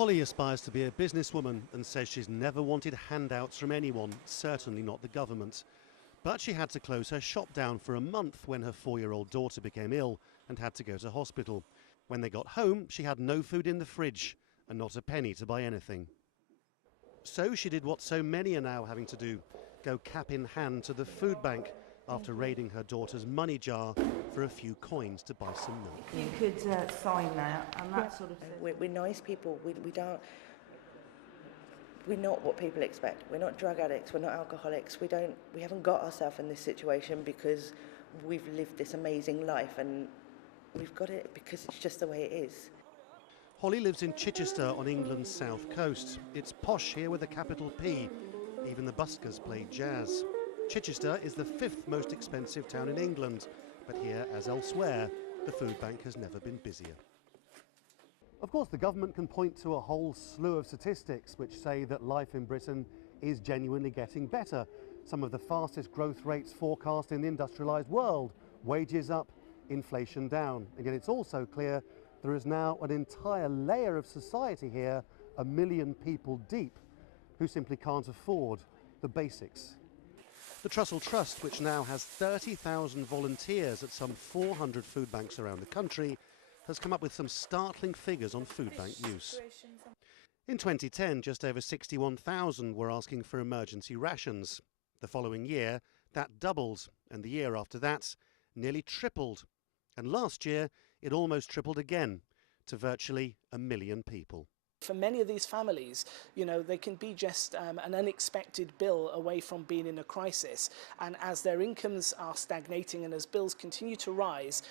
Holly aspires to be a businesswoman and says she's never wanted handouts from anyone, certainly not the government. But she had to close her shop down for a month when her 4-year-old daughter became ill and had to go to hospital. When they got home, she had no food in the fridge and not a penny to buy anything. So she did what so many are now having to do, go cap in hand to the food bank after raiding her daughter's money jar for a few coins to buy some milk. If you could sign that and that sort of thing. We're nice people. We're not what people expect. We're not drug addicts. We're not alcoholics. We haven't got ourselves in this situation because we've lived this amazing life, and we've got it because it's just the way it is. Holly lives in Chichester on England's south coast. It's posh here with a capital P. Even the buskers play jazz. Chichester is the 5th most expensive town in England, but here, as elsewhere, the food bank has never been busier. Of course, the government can point to a whole slew of statistics which say that life in Britain is genuinely getting better. Some of the fastest growth rates forecast in the industrialised world. Wages up, inflation down. And yet it's also clear there is now an entire layer of society here, 1 million people deep, who simply can't afford the basics. The Trussell Trust, which now has 30,000 volunteers at some 400 food banks around the country, has come up with some startling figures on food bank use. In 2010, just over 61,000 were asking for emergency rations. The following year, that doubled, and the year after that, nearly tripled. And last year, it almost tripled again, to virtually 1 million people. For many of these families, they can be just an unexpected bill away from being in a crisis. And as their incomes are stagnating and as bills continue to rise,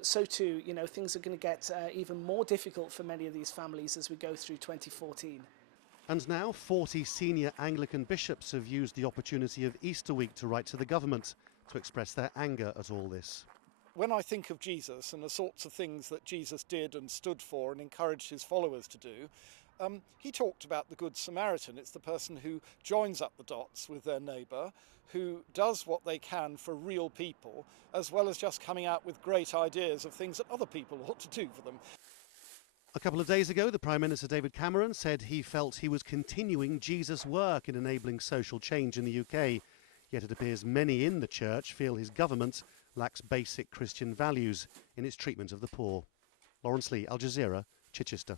so too, things are going to get even more difficult for many of these families as we go through 2014. And now 40 senior Anglican bishops have used the opportunity of Easter week to write to the government to express their anger at all this. When I think of Jesus and the sorts of things that Jesus did and stood for and encouraged his followers to do, he talked about the Good Samaritan. It's the person who joins up the dots with their neighbour, who does what they can for real people, as well as just coming out with great ideas of things that other people ought to do for them. A couple of days ago, the Prime Minister David Cameron said he felt he was continuing Jesus' work in enabling social change in the UK. Yet it appears many in the church feel his government lacks basic Christian values in its treatment of the poor. Lawrence Lee, Al Jazeera, Chichester.